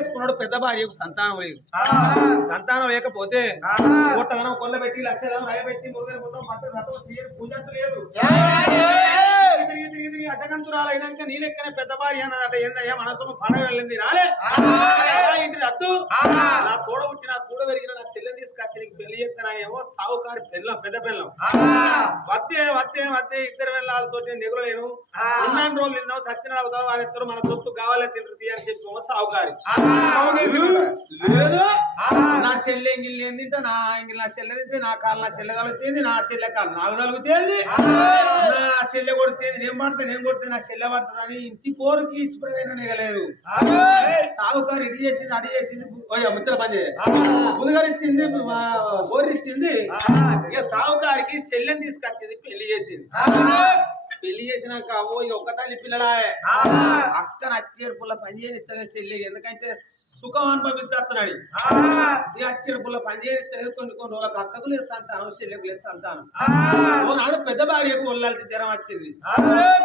చేసుకున్నాడు పెద్ద భార్యకు సంతానం లేదు. సంతానం లేకపోతే కొట్టదనం కొల్ల పెట్టి లక్షదనం రాయ పెట్టి మురుగని మొత్తం మొత్తం రథం తీయని పూజంత లేదు. తిరిగి తిరిగి తిరిగి అడ్డకంతురాలు అయినాక నీ లెక్కనే పెద్ద భార్య అన్నదట. ఏందయ్యా మనసు పండగ వెళ్ళింది. రాలే. నా ఇంటిది అద్దు. నా తోడ పుట్టి నా తోడ పెరిగిన నా చెల్లెని తీసుకొచ్చి నీకు పెళ్ళి చేస్తానేమో సావుకారి పెళ్ళం పెద్ద పెళ్ళం. వద్దే వద్దే వద్దే ఇద్దరు వెళ్ళాలతో నెగురలేను ఉన్నాను రోజులు తిందాం సత్యనారాయణ అవుతాం వారి ఇద్దరు మన సొత్తు కావాలి తింటారు తీయని చెప్పి సావుకారి. లేదు. నా చెల్లె ఎంగిల్ ఏంది నా ఎంగిల్ నా చెల్లె నా కాళ్ళు నా చెల్లె తలుగుతుంది నా చెల్లె కాళ్ళు నాకు తలుగుతుంది. నా చెల్లె కొడుతుంది నేను పడితే నేను కొడితే నా చెల్లె పడుతుంది అని ఇంటి పోరుకి ఇష్టపడైనా నెగలేదు సాగుకారు ఇడి చేసింది అడి చేసింది ముచ్చల పని చేయ. ముందుగారు ఇచ్చింది బోరి ఇచ్చింది ఇక సాగుకారికి చెల్లెని తీసుకొచ్చింది పెళ్ళి చేసింది. పెళ్ళి చేసినాక ఓ ఒక్క తల్లి పిల్లడా అక్కన అట్టేడుపుల్ల పని చేయనిస్తలే చెల్లి ఎందుకంటే సుఖం అనుభవించేస్తున్నాడు ఈ అట్టేడుపుల్ల పని చేయనిస్తలేదు కొన్ని కొన్ని రోజులకు అక్కకు లేదు సంతానం చెల్లెకు లేదు సంతానం నాడు పెద్ద భార్యకు ఒళ్ళాల్సి జ్వరం వచ్చింది.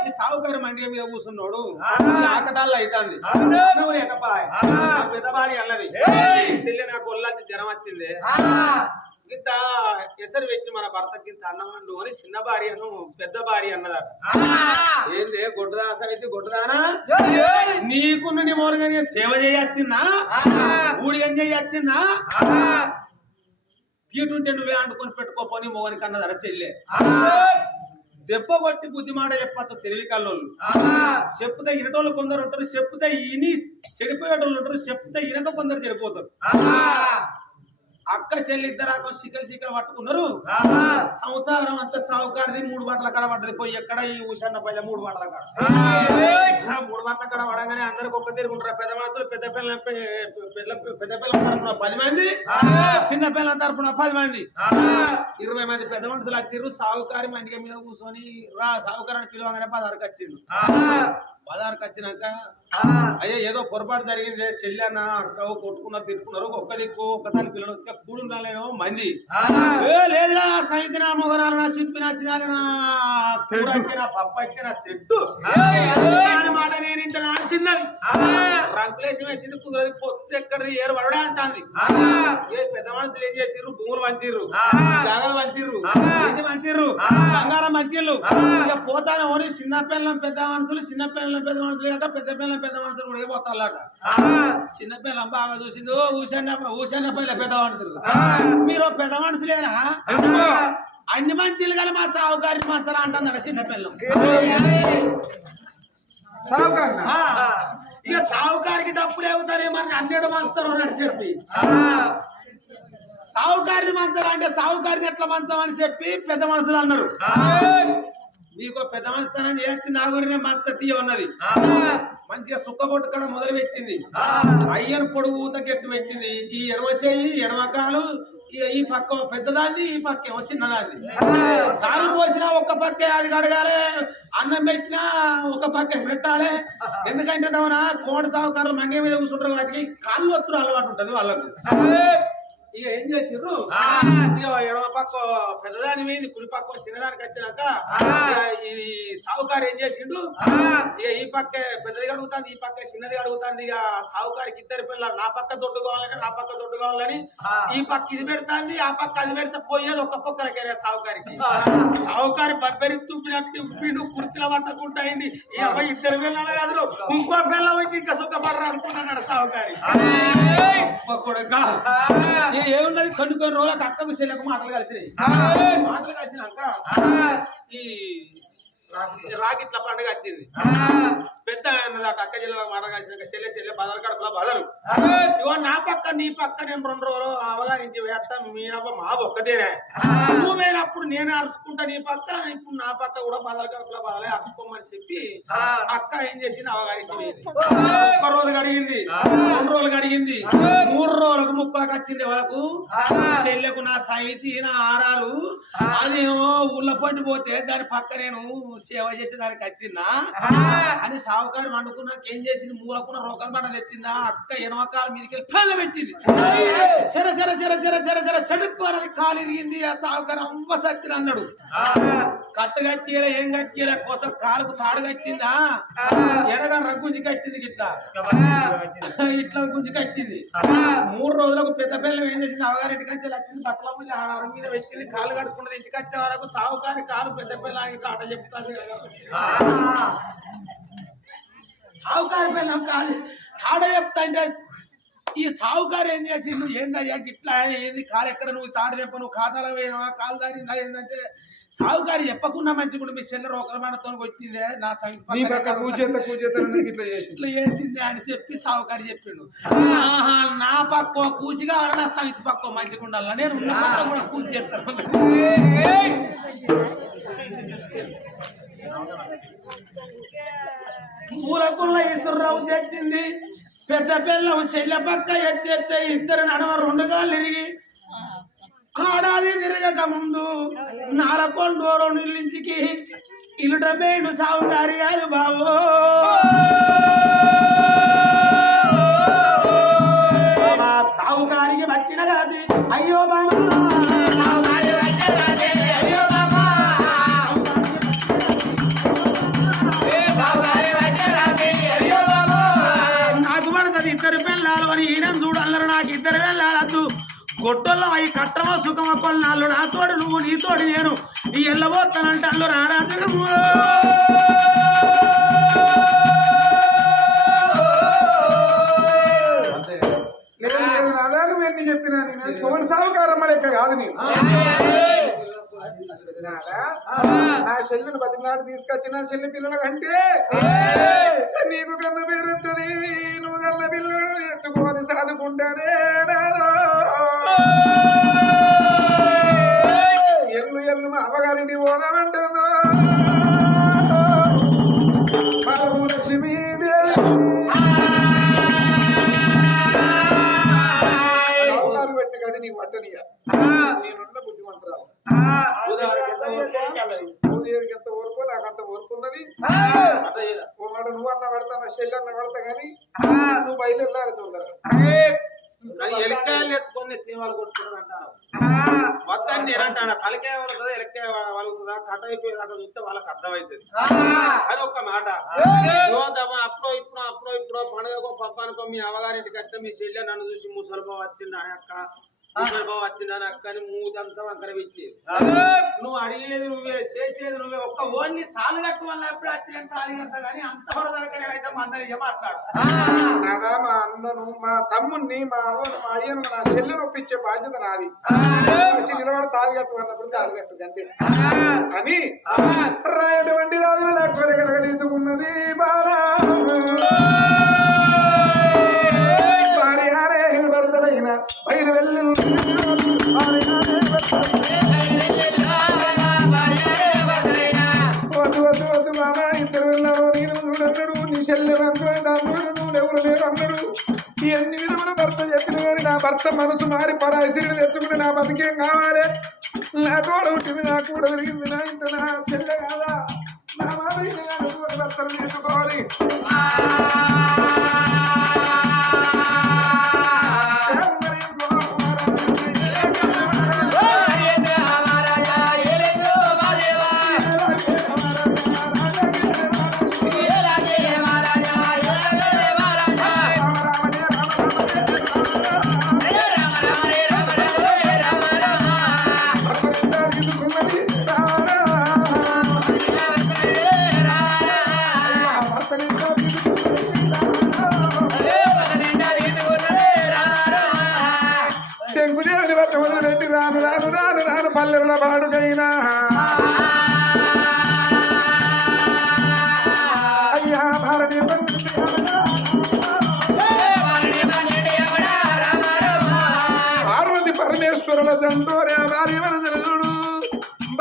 ఈ సావుకారు మండియ మీద కూర్చున్నాడు. ఆకటాల్లో అవుతుంది పెద్ద భార్య అన్నది. చెల్లె నాకు ఒళ్ళాల్సి జ్వరం వచ్చింది. ఇంత ఎసరు పెట్టి మన భర్తకి ఇంత అన్నం వండు అని చిన్న భార్యను పెద్ద భార్య అన్నదట ఏంది గొడ్డదా అయితే గొడ్డదానా? నీకు నీ మూలంగా సేవ చేయొచ్చిందా ఊడి ఏం చేయొచ్చిందా తీటుంటే నువ్వే అంటుకొని పెట్టుకోపోని మోగని కన్నదర చెల్లె. దెబ్బ కొట్టి బుద్ధి మాట చెప్పచ్చు తెలివి కల్లోళ్ళు. చెప్పుతే ఇనటోళ్ళు కొందరు ఉంటారు చెప్పుతే ఇని చెడిపోయేటోళ్ళు ఉంటారు చెప్పుతే ఇనక కొందరు చెడిపోతారు. అక్క చెల్లి ఇద్దరు సికలు సికలు పట్టుకున్నారు. సంసారం అంతా సావుకారిది మూడు బట్టల కడ పడ్డది పోయి ఎక్కడ ఈ ఉషన్న పల్లె మూడు బట్టల కడ ఆ మూడు బట్టల కడ పడగానే అందరికి ఒక్క తిరుగుంటారు పెద్ద మనసులు పెద్ద పిల్లల పెద్ద పిల్లల తరపున పది మంది చిన్న పిల్లల తరపున పది మంది. ఇరవై మంది పెద్ద మనుషులు వచ్చిర్రు సావుకారి మండిగ మీద కూర్చొని రా సావుకారిని పిలవగానే పదహారుకి వచ్చిండు. పదహారుకి వచ్చినాక అయ్యో ఏదో పొరపాటు జరిగింది చెల్లి అన్న అక్క కొట్టుకున్నారు తిట్టుకున్నారు ఒక్క దిక్కు ఒక్క తల్లి పిల్లలు వచ్చి కూడు రాలేనో మంది. లేదురా సాయంత్రం నా మొగరాలు నా పప్పు నా చెట్టు మాట నేను ఇంత నా చిన్నది రంకులేసి వేసింది కుదరది పొత్తు ఎక్కడిది ఏరు పడడా అంటాంది. ఏ పెద్ద మనుషులు ఏం చేసిర్రు? భూములు వంచిర్రు జాగాలు వంచిర్రు ఇంటి వంచిర్రు బంగారం వంచిర్రు ఇక పోతాను ఓని చిన్న పిల్లలు పెద్ద మనుషులు చిన్న పిల్లలు పెద్ద మనుషులు కాక పెద్ద పిల్లలు పెద్ద మనుషులు కూడా ఏ పోతారట చిన్న పిల్లలు బాగా చూసింది ఓ ఊషన్న ఊషన్న పిల్ల పెద్ద మనుషులు. మీరు పెద్ద మనుషులేనా అన్ని మంచిలు కానీ మా సావుకారి మాత్రం అంటుందట చిన్న పిల్లలు ఆ, ఇక సావుకారికి డబ్బులు ఏమవుతారే మరి అన్నిడు మంచుతారు అన్నట్టు చెప్పి. సావుకారిని మంచారు అంటే సావుకారిని ఎట్లా మంచమని చెప్పి పెద్ద మనుషులు అన్నారు. నీకు పెద్ద మనసుతనం చేసి నా గురినే మస్త తీయ ఉన్నది. మంచిగా సుక్కబొట్టు కడ మొదలు పెట్టింది అయ్యను పొడుగు ఊత గెట్టు పెట్టింది. ఈ ఎడమ చెయ్యి ఎడమ కాలు ఈ- పక్క పెద్దదాంది ఈ పక్క ఏమో చిన్నదాంది. కారు పోసినా ఒక్క పక్కే అది కడగాలి. అన్నం పెట్టినా ఒక పక్క పెట్టాలి. ఎందుకంటే తమన కోట సాగుకారులు మండి మీద కూర్చుంటారు వాటికి కాళ్ళు ఒత్తులు అలవాటు ఉంటది వాళ్ళకు. ఇక ఏం చేసిర్రు? ఇక ఎడమ పక్క పెద్దదాని మీద కుడి పక్క చిన్నదానికి వచ్చినాక ఈ సావుకారు ఏం చేసిండు? ఇక ఈ పక్క పెద్దది అడుగుతుంది ఈ పక్క చిన్నది అడుగుతుంది ఇక సావుకారికి ఇద్దరు పిల్లలు నా పక్క దొడ్డు కావాలంటే నా పక్క దొడ్డు కావాలని ఈ పక్క ఇది పెడుతుంది ఆ పక్క అది పెడితే పోయేది ఒక పక్కలకే సావుకారికి. సావుకారి బబ్బరి తుప్పినట్టు ఉప్పిడు కుర్చీల పట్టకుంటాయండి ఈ అబ్బాయి ఇద్దరు పిల్లలు కాదు ఇంకో పిల్ల వచ్చి ఇంకా సుఖపడరు అనుకున్నాడు సావుకారి. కొడుకా. ఏమున్నది? కొన్ని కొన్ని రోజులకు అక్కకు చెల్లెకు మాటలు కలిసినాయి మాటలు కలిసినాక ఈ రాగిట్ల పండుగ వచ్చింది. పెద్ద అన్నదాట అక్క జిల్లాలో మాట కలిసినాక చెల్లె చెల్లె బదలు కడుపులో బదలు. ఇగో నా పక్క నీ పక్క నేను రెండు రోజులు అవగారించి వేస్తా మీ అవ్వ మా ఒక్కదేనే నువ్వు పోయినప్పుడు నేను అరుచుకుంటా నీ పక్క ఇప్పుడు నా పక్క కూడా బదలు కడుపులో బదలే అరుచుకోమని చెప్పి అక్క ఏం చేసింది? అవగారికి పోయింది. ఒక్క రోజు గడిగింది. రెండు రోజులు గడిగింది. మూడు రోజులకు ముక్కలకు వచ్చింది వాళ్ళకు. చెల్లెకు నా సమితి నా ఆరాలు. అదేమో ఊళ్ళో పట్టి పోతే దాని పక్క నేను సేవ చేసే దానికి వచ్చిందా అని సావుకారు వండుకున్నాక ఏం చేసింది? మూలకున్న రోకం పంట తెచ్చిందా? అక్క ఎనవకాల మీదకి పెళ్ళ పెట్టింది. సరే సరే సరే సరే సరే సరే చెడుక్కోనది కాలు ఇరిగింది ఆ సావుకారు అమ్మ సత్తిని అన్నాడు. కట్టు కట్టియలే ఏం కట్టియలే కోసం కాలుకు తాడు కట్టిందా? ఎనగ గుంజి కట్టింది ఇట్లా ఇట్లా గుంజి కట్టింది. మూడు రోజులకు పెద్ద పిల్లలు ఏం చేసింది? అవగారింటికి వచ్చి లక్ష్మి బట్టల ముందు ఆహారం మీద పెట్టింది కాలు కట్టుకున్నది ఇంటికి వచ్చే వరకు సావుకారి కాలు పెద్ద పిల్ల ఆట చెప్తాను సావుకారిపోయినాం కాదు. ఆడ చెప్తా అంటే ఈ సావుకారు ఏం చేసిండు? ఏందయ్యా గిట్లా? ఏది కారు ఎక్కడ నువ్వు తాడు తెప్ప నువ్వు ఖాతాలో పోయినావా? కాలు దారిందా? ఏంటంటే సావుకారు చెప్పకుండా మంచిగుండు మీ చెల్లె ఒకరిమానతో వచ్చిందే నా సంగతి ఇట్లా చేసి ఇట్లా చేసింది అని చెప్పి సావుకారు చెప్పిండు. నా పక్క కూసి కావాలి నా సమితి పక్క మంచిగా ఉండాలి? నేను ఉన్న పక్క కూడా కూసి పూలకుల్ల ఇసురావు తెచ్చింది. పెద్ద పిల్లం చెల్లె పక్క ఎత్తేస్తే ఇద్దరు నడవ రెండు కాళ్ళు ఇరిగి ఆడాది తిరగక ముందు నాలకొండు డోరో ఇంటికి ఇల్లుట డబ్బేడు సావుకారి కాదు బాబో గొడ్డల్లో అవి కట్టమో సుఖమో కొన్నాళ్ళు నా తోడు నువ్వు నీ తోడు నేను ఈ ఎల్లబోతానంటే అల్లు రారాజకము లేదు లేదు చెప్పినా నేను కొమటి సాగుకారమ్మ లెక్క కాదు నీ నా చెల్లెని బతిమలాడి తీసుకొచ్చిన చెల్లి పిల్లల కంటే నీకు కన్న పేరెత్తది నువ్వు కన్న పిల్లలు ఎత్తుకొని సాదుకుంటానే రాదా ఎల్లు ఎల్లు మా కదా నీ వట్టనియ నేనున్న బుద్ధిమంతరాలు. భూదేవికి ఎంత ఓర్పు నాకు అంత ఓర్పున్నది ఉన్నది. నువ్వు అన్న పెడతా నా చెల్లి అన్న పెడతా కానీ నువ్వు బయలుదేరాలి తొందరగా. ఎలికాయలు ఎత్తుకొని తీవాలు వద్దని నేనంటాను తలకాయ వలుగుతుందా ఎలక్కాయ వలుగుతుందా కట్ అయిపోయేదాకా చూస్తే వాళ్ళకి అర్థమవుతుంది అని ఒక మాట. అప్పుడో ఇప్పుడు అప్పుడో ఇప్పుడు పండుగకో పప్పానికో మీ అవగారింటికి వస్తే మీ చెల్లె నన్ను చూసి ముసలిబాబు వచ్చిండు అని అక్క. వంకర నువ్వు అడిగేది నువ్వే చేసేది నువ్వే. ఒక్క ఓన్లీ సాలు కట్టు వల్ల ఎప్పుడు తాళి కడతా కానీ అంత నేనైతే మా అందరికి మాట్లాడు? నాదా మా అన్నను మా తమ్ముణ్ణి మా మా అయ్యను నా చెల్లెను ఒప్పించే బాధ్యత నాది. వచ్చి నిలబడి తాలిగట్టు అన్నప్పుడు తాలిగట్టు అంతే. అని రాయటువంటి రాజు భర్తలైన బయలు వెళ్ళి ఈ అన్ని విధముల భర్త చెప్పిన కానీ నా భర్త మనసు మారి పరాశీని తెచ్చుకుని నా బతికేం కావాలి? నా కూడా ఉంటుంది నా కూడా పెరిగింది నా ఇంత నా చెల్లె కాదా? నా మాట భర్తలు నేర్చుకోవాలి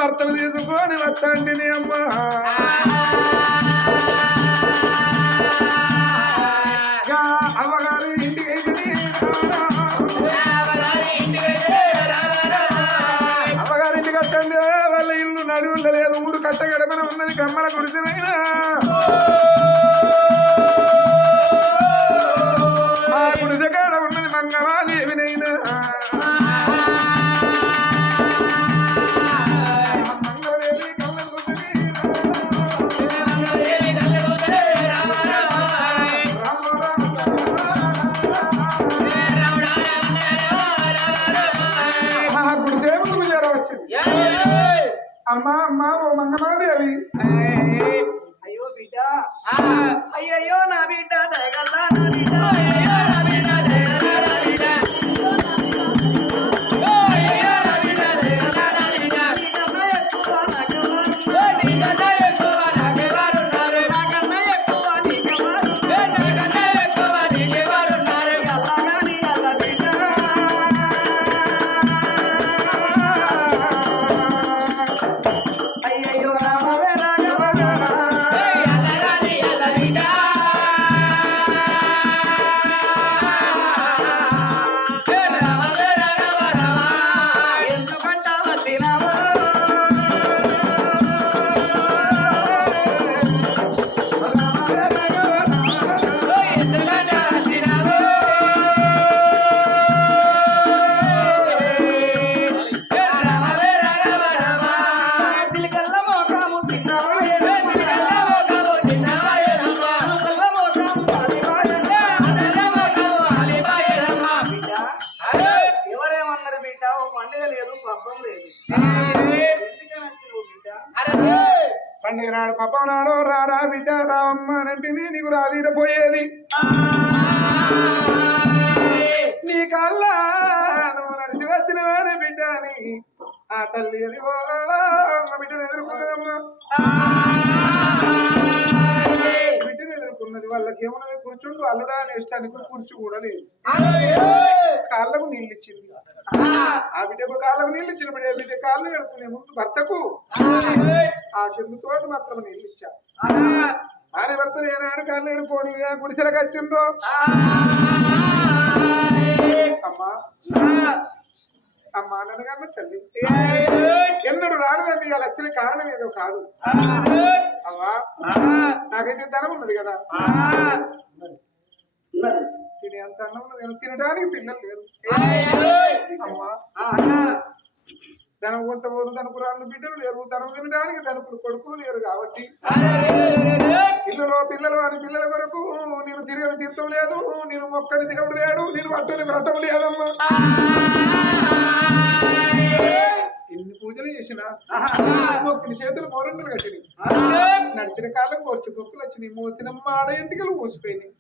భర్తలు తీసుకొని వస్తండి అమ్మ. గా అమ్మగారి ఇంటికి అమ్మగారి ఇంటికి వస్తండి వాళ్ళ ఇల్లు నడువుల లేదు ఊరు కట్టగడమన ఉన్నది కమ్మల గుడిసినైనా అమ్మా అమ్మా ఓ మంగమాదేవి అయ్యో బిడ్డ. అయ్యయ్యో నా బిడ్డ. నాడు రారా బిడ్డ రామ్మ అంటే నీకు రాదీర పోయేది. నీ కల్లా నువ్వు నడిచి వచ్చిన బిడ్డ అని ఆ తల్లి అది బిడ్డను ఎదుర్కొన్నదమ్మా ఎదుర్కొన్నది వాళ్ళకి ఏమన్నది? కూర్చుండు. అల్లుడా అని ఇష్టానికి కూర్చు కూడా లేదు. కాళ్ళకు నీళ్ళు ఇచ్చింది ఆ బిడ్డకు కాళ్ళకు నీళ్ళు ఇచ్చిన బిడ్డ బిడ్డ కాళ్ళు కడుకునే ముందు భర్తకు. ఆ చెందుతో మాత్రం నీళ్ళు ఇచ్చా భార్య భర్తలు ఏనాడు కాళ్ళు ఎడుకోని గుడిసెలకు వచ్చిండ్రో? అమ్మా. అమ్మా నన్ను తల్లి ఎన్నడు రాను ఇవాళ వచ్చిన కారణం ఏదో కాదు. అవ్వా? నాకైతే ధనం ఉన్నది కదా. తినే అంత అన్నం ఉన్నది తినడానికి పిల్లలు లేరు. అమ్మా. ధనం కొంత పోదు ధనపు బిడ్డలు లేరు. ధనం తినడానికి ధనపులు కొడుకులు లేరు కాబట్టి. ఇల్లులో పిల్లలు అని పిల్లల కొరకు నేను తిరగని తీర్థం లేదు నేను మొక్కని దిగడం లేడు నేను వట్టని వ్రతం లేదమ్మా. ఎన్ని పూజలు చేసినా? మొక్కని చేతులు మోరంగులు నడిచిన కాళ్ళకు కోర్చు గొప్పలు వచ్చినాయి. మోసిన మాడ ఇంటికలు మోసిపోయినాయి.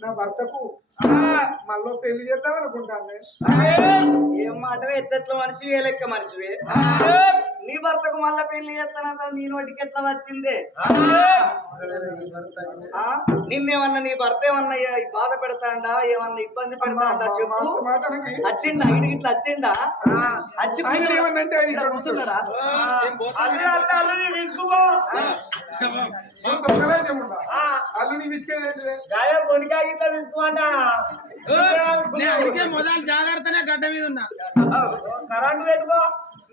నా భర్తకు మళ్ళీ పెళ్ళి చేద్దాం అనుకుంటాను ఏం మాటవే ఎట్లెట్ల మనిషివి ఏ లెక్క మనిషివి నీ భర్తకు మళ్ళా పెళ్ళి చేస్తానంత నీ నోటికి ఎట్లా వచ్చిందే? ఆ? నిన్నేమన్నా నీ భర్త ఏమన్నా బాధ పెడతాడా ఏమన్నా ఇబ్బంది పెడతాడా చెప్పు. వచ్చిండా? ఇడికి ఇట్లా వచ్చిండా? వచ్చి కూర్చున్నాడా? అందుకే మొదలు జాగ్రత్తనే గడ్డ మీద ఉన్నా.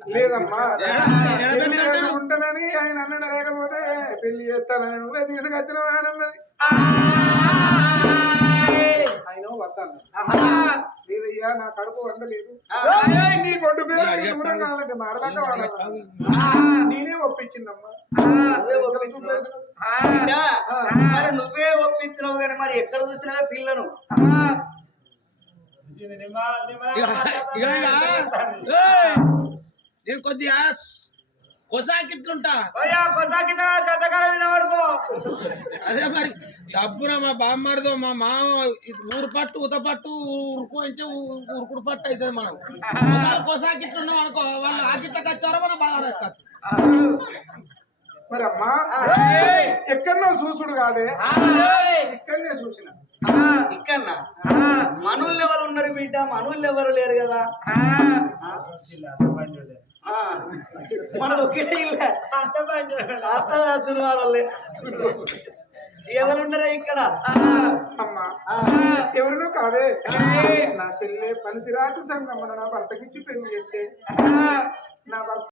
లేదమ్మా ఎడ- పెళ్ళి చేసుకుంటానని ఆయన అన్న లేకపోతే పెళ్ళి చేస్తానని నువ్వే తీసుకొచ్చినావు అని అన్నది ఆయన వస్తాను లేదయ్యా నా కడుపు వండలేదు నీ కొట్టు పేరు దూరం కావాలంటే మారదాకా వాడాలి. నేనే ఒప్పించిందమ్మా నువ్వే ఒప్పించినావు బిడ్డా, మరి నువ్వే ఒప్పించినావు కానీ మరి ఎక్కడ చూసినావే పిల్లను ఇక! నేను కొద్దిగా కొసాకిట్లుంటా అదే మరి డబ్బున మా బామ్మడిదో మా మామ ఊరు పట్టు ఉత పట్టు ఉరుకు అంటే ఉరుకుడు పట్టు అవుతుంది మనం కొసాకిట్లున్నాం అనుకో వాళ్ళు ఆకిట్లకి వచ్చారో మనం బాగా మరి అమ్మా ఎక్కడనో చూసుడు కాదే. ఇక్కడనే చూసిన. ఇక్కడనా? మనోళ్ళు ఎవరు ఉన్నారు బిడ్డ? మనోళ్ళు ఎవరు లేరు కదా? ఆ. మనది ఒక్కటే ఇల్లే. అర్థం వాళ్ళే ఎవరు ఉన్నారా ఇక్కడ? అమ్మా. ఎవరినో కాదే. నా చెల్లె పనికిరాటు సంగమన నా భర్తకిచ్చి పెళ్ళి చేస్తే నా భర్త